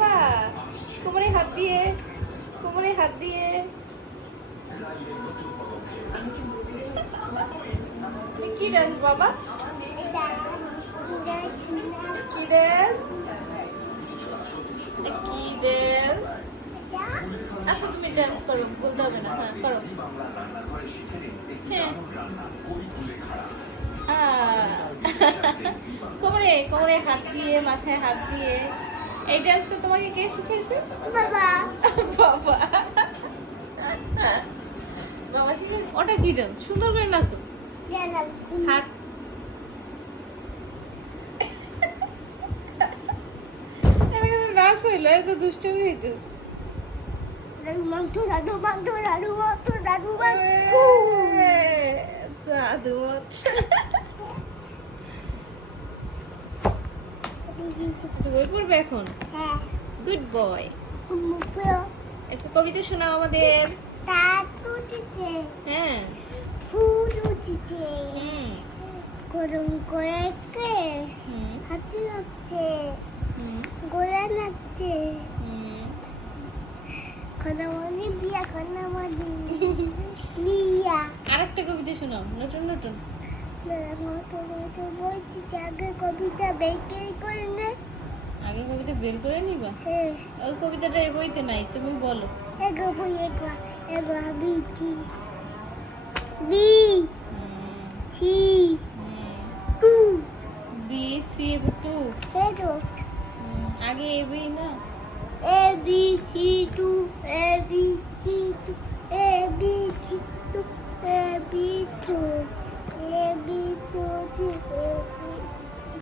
বাহ, কোমরে হাত দিয়ে, কোমরে হাত দিয়ে। কি ডান্স বাবা? কি ডান্স? কি ডান্স? আচ্ছা তুমি ডান্স করো, বলতে হবে না। হ্যাঁ করো। হ্যাঁ কোমরে কোমরে হাত দিয়ে, মাথায় হাত দিয়ে। এই ডান্সটা তোমাকে কে শিখিয়েছে? বাবা বাবা। বাবা শিখিয়েছে। ওটা কি ডান্স? সুন্দর করে নাচো। হাত নাচ হইলো, এত দুষ্টুমি হইতেছে। বই পড়বে এখন? Good boy. একটা কবিতা শোনাও আমাদের। হ্যাঁ ফুল উঠেছে হুম গরম করে হুম হাতে লাগছে হুম গোলা লাগছে হুম। খনামনি বিয়া খনামনি লিয়া আরেকটা কবিতা শোনাও, নতুন নতুন। মতো মতো বলছি আগে কবিতা বেঁকে করে নে আগে কবিতা বের করে নিবা? হ্যাঁ ওই কবিতাটা এই বইতে নাই, তুমি বলো। এগো বই এগো BT B C two B C two. এগো আগে এ বি না? A B C 2 A B C 2 A B C 2 A B 2 A B 2 A B